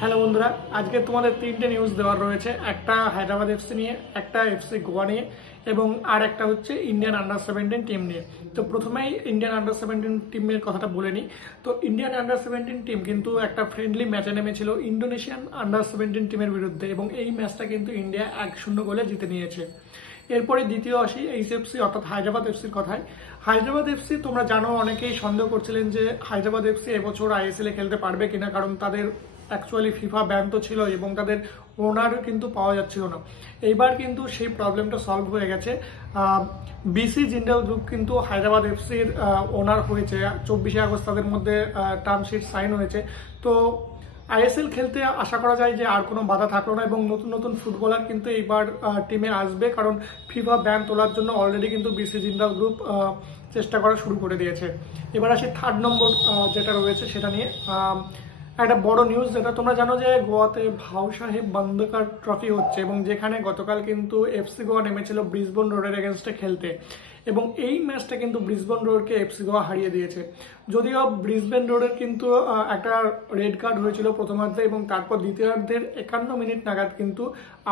Hello বন্ধুরা, আজকে তোমাদের তিনটে নিউজ দেওয়ার রয়েছে। একটা হায়দ্রাবাদ এফসি নিয়ে, একটা এফসি গোয়া নিয়ে এবং আর একটা হচ্ছে ইন্ডিয়ান আন্ডার 17 টিম নিয়ে। তো প্রথমেই ইন্ডিয়ান আন্ডার 17 টিমের কথাটা বলে নিই। তো ইন্ডিয়ান আন্ডার 17 টিম কিন্তু একটা ফ্রেন্ডলি ম্যাচে নেমেছিল ইন্দোনেশিয়ান আন্ডার 17 টিমের বিরুদ্ধে এবং এই ম্যাচটা কিন্তু ইন্ডিয়া 1-0 গোলে জিতে নিয়েছে। এরপরে দ্বিতীয় আসি এইচএফসি অর্থাৎ হায়দ্রাবাদ এফসির কথায়। হায়দ্রাবাদ এফসি তোমরা জানো, অনেকেই সন্দেহ করছিলেন যে হায়দ্রাবাদ এফসি এবছর আইএসএল এ খেলতে পারবে কিনা, কারণ তাদের অ্যাকচুয়ালি ফিফা ব্যান তো ছিল এবং তাদের ওনার কিন্তু পাওয়া যাচ্ছিল না। এইবার কিন্তু সেই প্রবলেমটা সলভ হয়ে গেছে। বিসি জিন্দাল গ্রুপ কিন্তু হায়দ্রাবাদ এফসির ওনার হয়েছে। 24 আগস্ট তাদের মধ্যে টার্ম শিট সাইন হয়েছে। তো আইএসএল খেলতে আশা করা যায় যে আর কোনো বাধা থাকলো না এবং নতুন নতুন ফুটবলার কিন্তু এইবার টিমে আসবে, কারণ ফিফা ব্যান তোলার জন্য অলরেডি কিন্তু বিসি জিন্দাল গ্রুপ চেষ্টা করা শুরু করে দিয়েছে। এবার আসি থার্ড নম্বর যেটা রয়েছে সেটা নিয়ে। একটা বড় নিউজ, যেটা তোমরা জানো যে গোয়াতে ভাউ সাহেব বান্দকার ট্রফি হচ্ছে এবং যেখানে গতকাল কিন্তু এফসি গোয়া নেমেছিল ব্রিসবেন রোডের এগেনস্টে খেলতে এবং এই ম্যাচটা কিন্তু ব্রিসবেন রোডকে এফসি গোয়া হারিয়ে দিয়েছে। যদিও ব্রিসবেন রোডের কিন্তু একটা রেড কার্ড হয়েছিল প্রথমার্ধে এবং তারপর দ্বিতীয়ার্ধের 51 মিনিট নাগাদ কিন্তু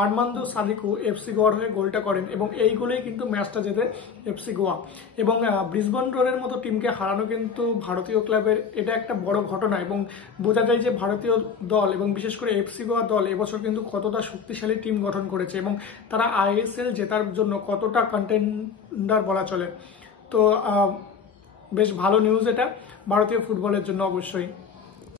আরমান্দো সাদিকু এফসি গোয়ার হয়ে গোলটা করেন এবং এই গোলেই কিন্তু ম্যাচটা জেতে এফসি গোয়া। এবং ব্রিসবেন রোডের মতো টিমকে হারানো কিন্তু ভারতীয় ক্লাবের এটা একটা বড় ঘটনা এবং বোঝা যায় যে ভারতীয় দল এবং বিশেষ করে এফসি গোয়া দল এবছর কিন্তু কতটা শক্তিশালী টিম গঠন করেছে এবং তারা আইএসএল জেতার জন্য কতটা কন্টেন্ডার বলা চলে। তো বেশ ভালো নিউজ এটা ভারতীয় ফুটবলের জন্য অবশ্যই।